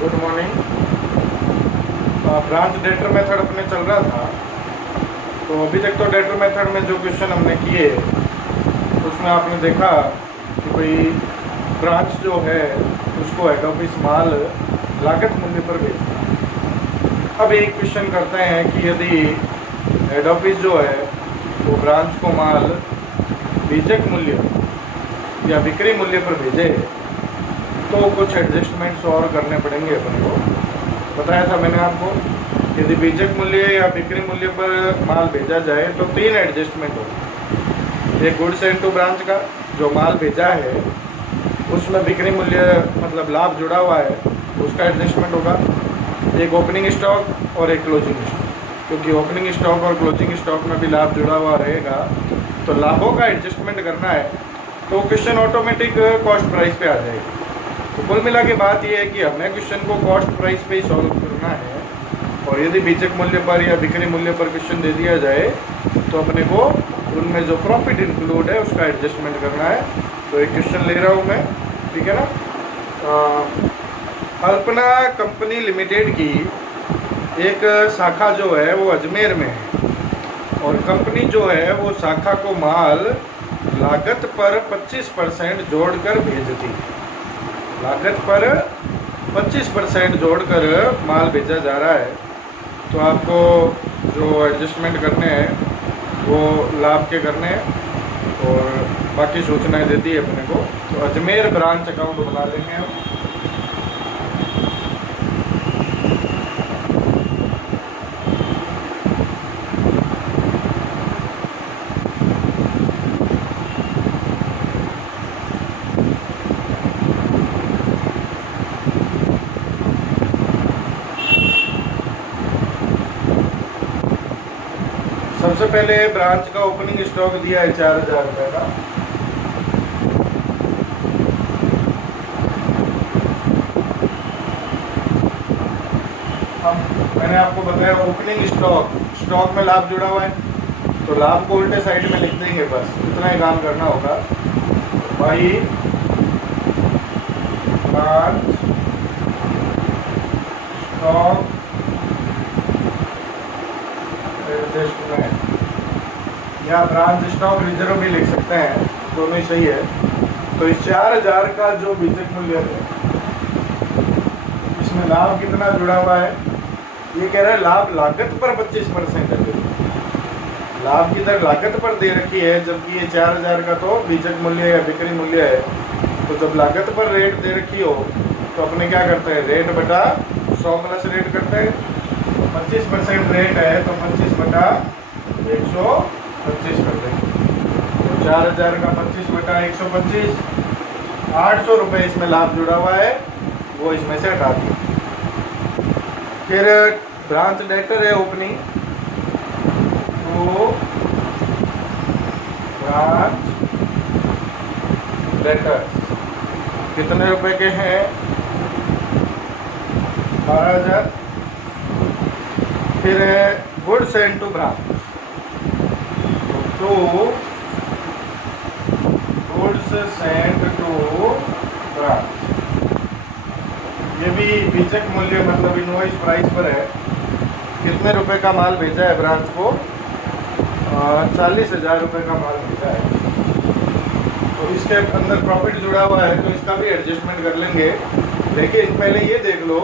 Good morning. Branch debtor method अपने चल रहा था, तो अभी तक तो डेटर मेथड में जो क्वेश्चन हमने किए उसमें आपने देखा कि भाई ब्रांच जो है उसको हेड ऑफिस माल लागत मूल्य पर बेचना है। अब एक क्वेश्चन करते हैं कि यदि हेड ऑफिस जो है वो ब्रांच को माल बीजक मूल्य या बिक्री मूल्य पर भेजे तो कुछ एडजस्टमेंट्स और करने पड़ेंगे अपने को। बताया था मैंने आपको, यदि बीजक मूल्य या बिक्री मूल्य पर माल भेजा जाए तो 3 एडजस्टमेंट होगा। एक गुड्स इनटू ब्रांच का, जो माल भेजा है उसमें बिक्री मूल्य मतलब लाभ जुड़ा हुआ है, उसका एडजस्टमेंट होगा। एक ओपनिंग स्टॉक और एक क्लोजिंग स्टॉक, क्योंकि ओपनिंग स्टॉक और क्लोजिंग स्टॉक में भी लाभ जुड़ा हुआ रहेगा, तो लाभों का एडजस्टमेंट करना है तो क्वेश्चन ऑटोमेटिक कॉस्ट प्राइस पे आ जाएगी। तो कुल मिला के बात यह है कि हमें क्वेश्चन को कॉस्ट प्राइस पे ही सॉल्व करना है, और यदि बीजक मूल्य पर या बिक्री मूल्य पर क्वेश्चन दे दिया जाए तो अपने को उनमें जो प्रॉफिट इंक्लूड है उसका एडजस्टमेंट करना है। तो एक क्वेश्चन ले रहा हूँ मैं, ठीक है ना। अल्पना कंपनी लिमिटेड की एक शाखा जो है वो अजमेर में है, और कंपनी जो है वो शाखा को माल लागत पर 25% जोड़कर भेजती है। लागत पर 25% जोड़कर माल भेजा जा रहा है, तो आपको जो एडजस्टमेंट करने हैं वो लाभ के करने हैं और बाकी सूचनाएं देती है अपने को। तो अजमेर ब्रांच अकाउंट बना लेंगे हम। सबसे पहले ब्रांच का ओपनिंग स्टॉक दिया है 4000 रुपये का। अब मैंने आपको बताया ओपनिंग स्टॉक में लाभ जुड़ा हुआ है, तो लाभ को उल्टे साइड में लिख देंगे, बस इतना ही काम करना होगा। भाई ब्रांच स्टॉक एडजस्टमेंट, या ब्रांच स्टॉक रिजर्व भी लिख सकते हैं, दोनों ही सही है। तो इस 4000 का जो बीजक मूल्य है इसमें लाभ कितना जुड़ा हुआ है, ये कह रहा है लाभ लागत पर 25% है। लाभ की दर लागत पर दे रखी है, जबकि ये 4000 का तो बीजक मूल्य या बिक्री मूल्य है। तो जब लागत पर रेट दे रखी हो तो अपने क्या करते हैं, रेट बटा 100 प्लस रेट करते हैं। 25% रेट है तो 25 बटा 125 कर देंगे। तो 4000 का 25 बटा 125, 800 रुपये इसमें लाभ जुड़ा हुआ है, वो इसमें से हटा दिए। फिर ब्रांच डेटर है ओपनिंग, तो ब्रांच डेटर कितने रुपए के हैं, 12000। फिर है गुड्स इनटू ब्रांच, तो गुड्स सेंट टू ब्रांच, ये भी बीजक मूल्य मतलब इनवॉइस प्राइस पर है। कितने रुपए का माल भेजा है ब्रांच को, 40,000 रुपये का माल भेजा है, तो इसके अंदर प्रॉफिट जुड़ा हुआ है, तो इसका भी एडजस्टमेंट कर लेंगे। लेकिन पहले ये देख लो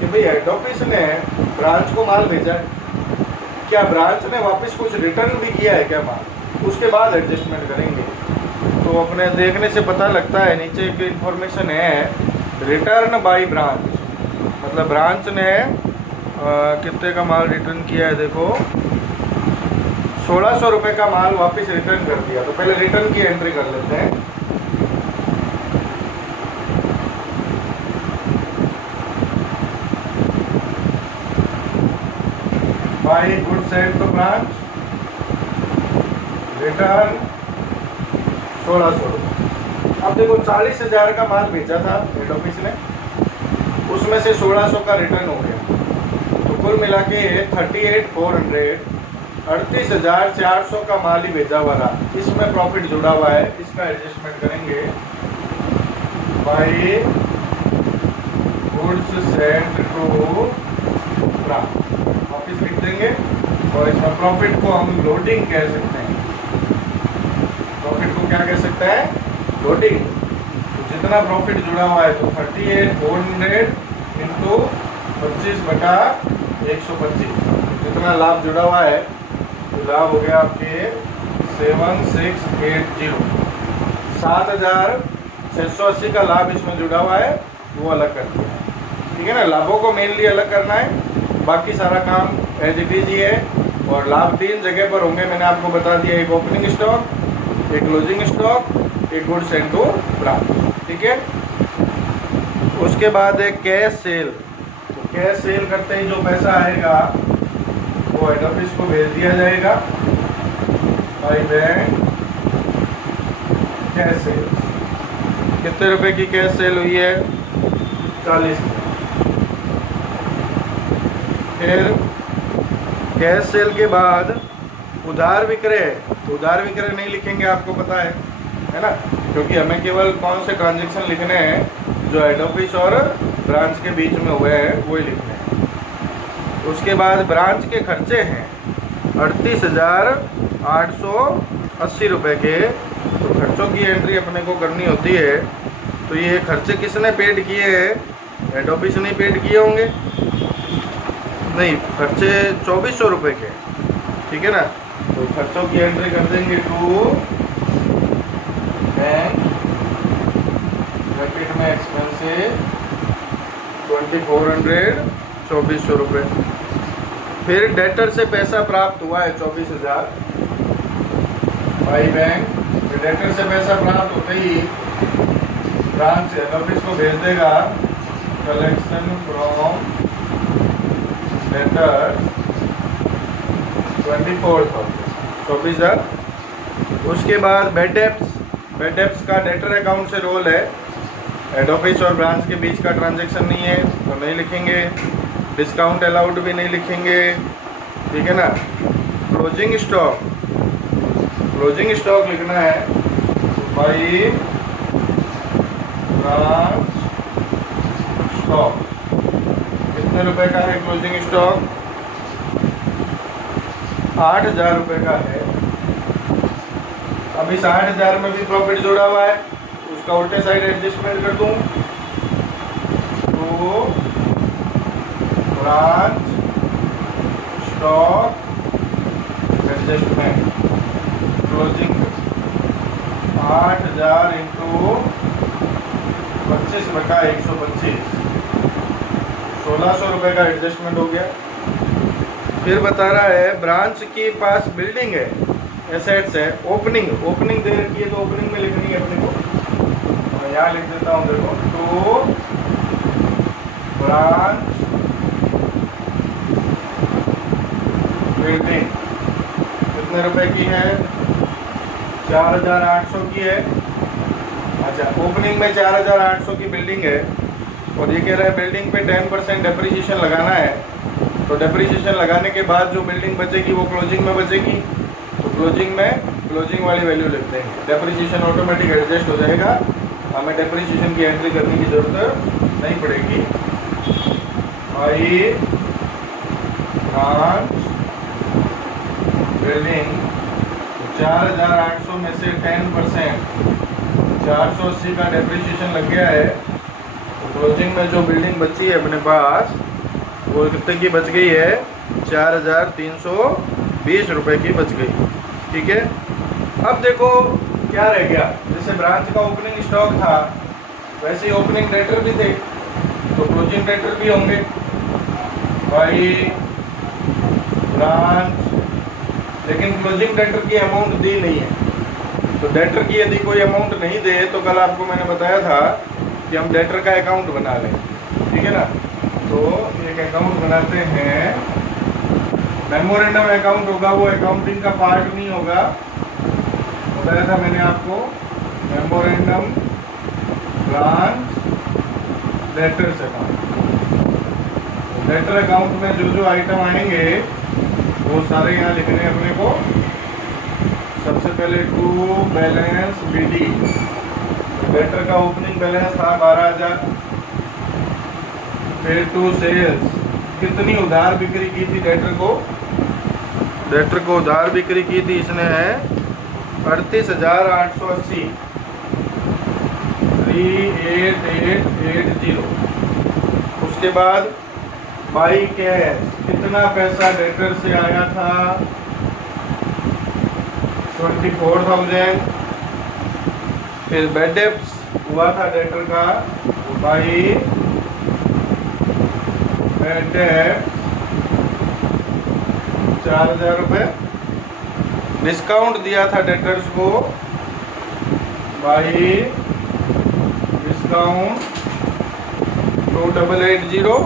कि भाई हेड ऑफिस ने ब्रांच को माल भेजा है, क्या ब्रांच ने वापस कुछ रिटर्न भी किया है क्या माल, उसके बाद एडजस्टमेंट करेंगे। तो अपने देखने से पता लगता है, नीचे एक इन्फॉर्मेशन है रिटर्न बाय ब्रांच, मतलब ब्रांच ने कितने का माल रिटर्न किया है, देखो 1600 रुपये का माल वापस रिटर्न कर दिया। तो पहले रिटर्न की एंट्री कर लेते हैं। By goods sent to branch, return 1600 रुपये। अब देखो 40,000 का माल भेजा था हेड ऑफिस ने, उसमें से 1600 का रिटर्न हो गया, तो कुल मिला के 38,400 38,400 का माल ही भेजा हुआ रहा, इसमें प्रॉफिट जुड़ा हुआ है, इसका एडजस्टमेंट करेंगे। By goods sent to branch, वापिस लिख देंगे। और इसमें प्रॉफिट को हम लोडिंग कह सकते हैं। प्रॉफिट को क्या कह सकते हैं? लोडिंग। तो जितना प्रॉफिट जुड़ा हुआ है तो 38,400 इंटू 25/125, जितना लाभ जुड़ा हुआ है तो लाभ हो गया आपके 7680। 7,680 का लाभ इसमें जुड़ा हुआ है, वो अलग कर दिया है। ठीक है ना, लाभों को मेनली अलग करना है, बाकी सारा काम एज इट इज ही है। और लाभ 3 जगह पर होंगे, मैंने आपको बता दिया। एक ओपनिंग स्टॉक, एक क्लोजिंग स्टॉक, एक गुड्स इनटू ब्रांच। ठीक है। उसके बाद है कैश सेल। तो कैश सेल करते ही जो पैसा आएगा वो हेड ऑफिस को भेज दिया जाएगा बाय बैंक कैश सेल। कितने रुपए की कैश सेल हुई है? 40। फिर कैश सेल के बाद उधार विक्रय। तो उधार विक्रय नहीं लिखेंगे, आपको पता है ना, क्योंकि हमें केवल कौन से ट्रांजैक्शन लिखने हैं जो हेड ऑफिस और ब्रांच के बीच में हुए हैं वही लिखने हैं। उसके बाद ब्रांच के खर्चे हैं 38,880 रुपये के। तो खर्चों की एंट्री अपने को करनी होती है। तो ये खर्चे किसने पेड किए हैं? हेड ऑफिस नहीं पेड किए होंगे, नहीं, खर्चे 2400 रुपये के। ठीक है ना, तो खर्चों की एंट्री कर देंगे टू बैंक, ब्रैकेट में एक्सपेंसेस 2400, 2400 रुपये। फिर डेटर से पैसा प्राप्त हुआ है 24,000 बाई बैंक। डेटर से पैसा प्राप्त होते ही ब्रांच हेड ऑफिस को भेज देगा कलेक्शन फ्रॉम डेटर्स 24,000। उसके बाद बेड डेप्स का डेटर अकाउंट से रोल है। हेड ऑफिस और ब्रांच के बीच का ट्रांजैक्शन नहीं है तो नहीं लिखेंगे। डिस्काउंट अलाउड भी नहीं लिखेंगे। ठीक है ना। क्लोजिंग स्टॉक लिखना है बाई ब्रांच स्टॉक। कितने रुपए का है क्लोजिंग स्टॉक? 8,000 रुपये का है। अभी 60,000 में भी प्रॉफिट जोड़ा हुआ है, उसका उल्टे साइड एडजस्टमेंट कर दूं तो branch stock adjustment closing 8,000 into 25/125, 1,600 रुपये का एडजस्टमेंट हो गया। फिर बता रहा है ब्रांच के पास बिल्डिंग है, एसेट्स है। ओपनिंग दे रखी है तो ओपनिंग में लिखनी है अपने को। मैं यहाँ लिख देता हूँ, देखो, टू ब्रांच बिल्डिंग कितने रुपए की है? 4,800 की है। अच्छा, ओपनिंग में 4,800 की बिल्डिंग है और ये कह रहा है बिल्डिंग पे 10% डेप्रिसिएशन लगाना है। तो डेप्रिसिएशन लगाने के बाद जो बिल्डिंग बचेगी वो क्लोजिंग में बचेगी, तो क्लोजिंग वाली वैल्यू लिख देंगे। डेप्रिसिएशन ऑटोमेटिक एडजस्ट हो जाएगा, हमें डेप्रिसिएशन की एंट्री करने की ज़रूरत नहीं पड़ेगी। आई ब्रांच बिल्डिंग 4,800 में से 10% 480 का डेप्रिसिएशन लग गया है। तो क्लोजिंग में जो बिल्डिंग बची है अपने पास वो कितने की बच गई है? 4,320 रुपये की बच गई। ठीक है। अब देखो क्या रह गया, जैसे ब्रांच का ओपनिंग स्टॉक था वैसे ही ओपनिंग डेटर भी थे, तो क्लोजिंग डेटर भी होंगे भाई ब्रांच। लेकिन क्लोजिंग डेटर की अमाउंट दी नहीं है, तो डेटर की यदि कोई अमाउंट नहीं दे तो कल आपको मैंने बताया था कि हम डेटर का अकाउंट बना लें। ठीक है ना, तो एक अकाउंट बनाते हैं। मेमोरेंडम अकाउंट होगा, वो अकाउंटिंग का पार्ट नहीं होगा, बताया था मैंने आपको। Memorandum branch debtors account. Debtor account में जो जो आइटम आएंगे वो सारे यहाँ लिखने हैं अपने को। सबसे पहले टू बैलेंस BD। डेटर का ओपनिंग बैलेंस था 12,000। फिर टू सेल्स, कितनी उधार बिक्री की थी डेटर को? डेटर को उधार बिक्री की थी इसने 38,880, 38,880। उसके बाद बाई कैश, कितना पैसा डेटर से आया था? 24,000। फिर बैड डेब्ट्स हुआ था डेटर का, बाई बैड डेब्ट्स 4,000 रुपये। डिस्काउंट दिया था डेटर्स को, बाई डिस्काउंट 2,880।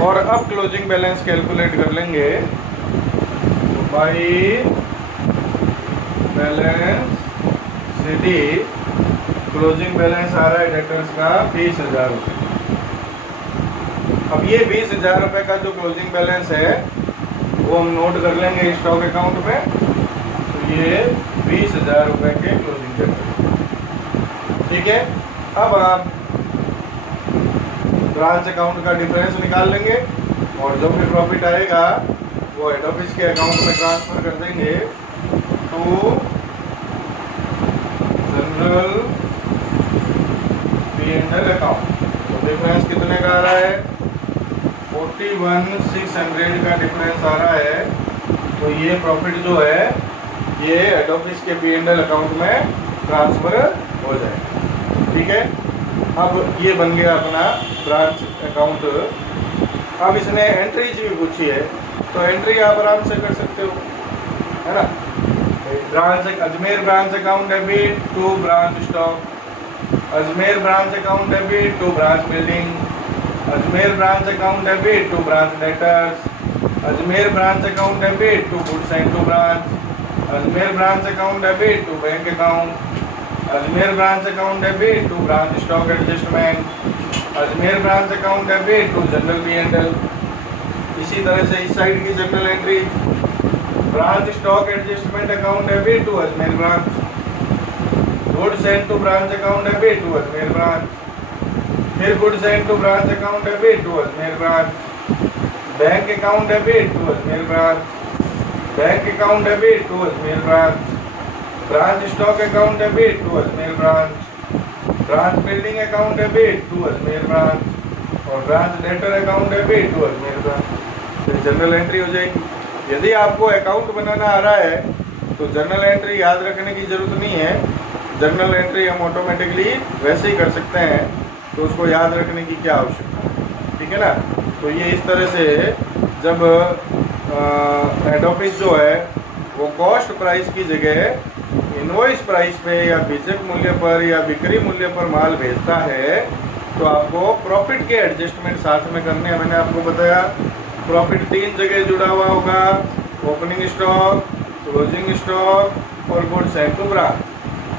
और अब क्लोजिंग बैलेंस कैलकुलेट कर लेंगे, तो बाई बैलेंस सीधी क्लोजिंग बैलेंस आ रहा है डेटर्स का 20,000 रुपये। अब ये 20,000 रुपये का जो क्लोजिंग बैलेंस है वो हम नोट कर लेंगे स्टॉक अकाउंट में। तो ये 20,000 रुपये के क्लोजिंग बैलेंस, ठीक है। अब आप ब्रांच अकाउंट का डिफरेंस निकाल लेंगे और जो भी प्रॉफिट आएगा वो हेड ऑफिस के अकाउंट में ट्रांसफर कर देंगे टू जनरल P&L अकाउंट। तो डिफरेंस कितने का आ रहा है? 41,600 का डिफरेंस आ रहा है। तो ये प्रॉफिट जो है ये हेड ऑफिस के P&L अकाउंट में ट्रांसफर हो जाए, ठीक है। अब ये बन गया अपना ब्रांच अकाउंट। अब इसने एंट्रीज भी पूछी है, तो एंट्री आप आराम से कर सकते हो, है ना। Branch Ajmer branch account debit to branch stock, Ajmer branch account debit to branch building, Ajmer branch account debit to branch debtors, Ajmer branch account debit to goods and to branch, Ajmer branch account debit to bank account, Ajmer branch account debit to branch stock adjustment, Ajmer branch account debit to general P&L। इसी तरह से इस side की journal entry, branch stock adjustment account debit to Ajmer branch, goods and to branch account debit to Ajmer branch, फिर goods and to branch account debit to Ajmer branch, bank account debit to Ajmer branch, bank account debit to Ajmer branch, branch stock account debit to Ajmer branch, branch building account debit to Ajmer branch और branch debtor account debit to Ajmer branch. तो journal entry हो जाएगी। यदि आपको account बनाना आ रहा है तो journal entry याद रखने की जरूरत नहीं है, जनरल एंट्री हम ऑटोमेटिकली वैसे ही कर सकते हैं, तो उसको याद रखने की क्या आवश्यकता है, ठीक है ना। तो ये इस तरह से जब हेड ऑफिस जो है वो कॉस्ट प्राइस की जगह इनवॉइस प्राइस पे या बीजक मूल्य पर या बिक्री मूल्य पर माल भेजता है, तो आपको प्रॉफिट के एडजस्टमेंट साथ में करने हैं। मैंने आपको बताया प्रॉफिट 3 जगह जुड़ा हुआ होगा, ओपनिंग स्टॉक, क्लोजिंग स्टॉक और गुड्स एंड टू ब्रांच।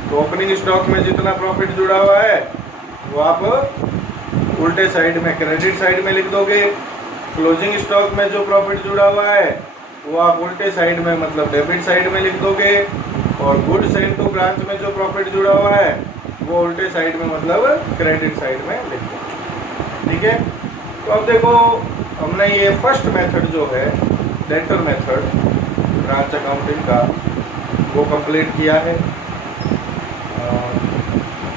तो ओपनिंग स्टॉक में जितना प्रॉफिट जुड़ा हुआ है वो आप उल्टे साइड में क्रेडिट साइड में लिख दोगे, क्लोजिंग स्टॉक में जो प्रॉफिट जुड़ा हुआ है वो आप उल्टे साइड में मतलब डेबिट साइड में लिख दोगे, और गुड्स एंड टू ब्रांच में जो प्रॉफिट जुड़ा हुआ है वो उल्टे साइड में मतलब क्रेडिट साइड में लिख दोगे, ठीक है। तो अब देखो हमने ये फर्स्ट मेथड जो है डेटर मेथड ब्रांच अकाउंटिंग का वो कंप्लीट किया है।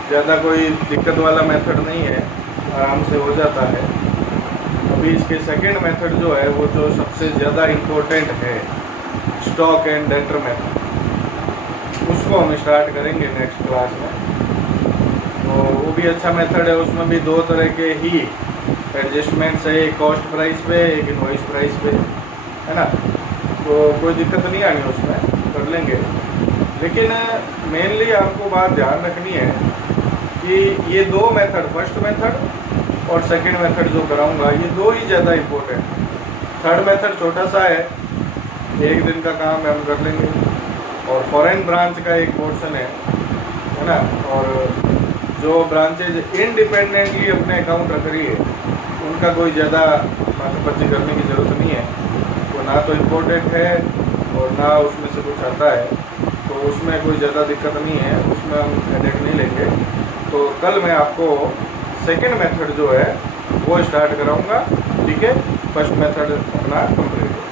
ज़्यादा कोई दिक्कत वाला मेथड नहीं है, आराम से हो जाता है। अभी इसके सेकंड मेथड जो है वो जो सबसे ज़्यादा इम्पोर्टेंट है स्टॉक एंड डेटर मेथड, उसको हम स्टार्ट करेंगे नेक्स्ट क्लास में। तो वो भी अच्छा मेथड है, उसमें भी 2 तरह के ही एडजस्टमेंट्स है, एक कॉस्ट प्राइस पे एक इनवॉइस प्राइस पे, है ना। तो कोई दिक्कत नहीं आनी, उसमें कर लेंगे। लेकिन मेनली आपको बात ध्यान रखनी है कि ये 2 मेथड, फर्स्ट मेथड और सेकंड मेथड जो कराऊंगा, ये 2 ही ज़्यादा इम्पोर्टेंट। थर्ड मेथड छोटा सा है, 1 दिन का काम है, हम कर लेंगे। और फॉरेन ब्रांच का एक पोर्शन है ना। और जो ब्रांचेज इंडिपेंडेंटली अपने अकाउंट रख रही है उनका कोई ज़्यादा माथापच्ची करने की ज़रूरत नहीं है, वो ना तो इम्पोर्टेंट है और ना उसमें से कुछ आता है, तो उसमें कोई ज़्यादा दिक्कत नहीं है, उसमें हम हेडेक नहीं लेंगे। तो कल मैं आपको सेकंड मेथड जो है वो स्टार्ट कराऊंगा। ठीक है, फर्स्ट मेथड अपना कंप्लीट हो।